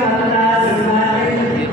Matalas, United,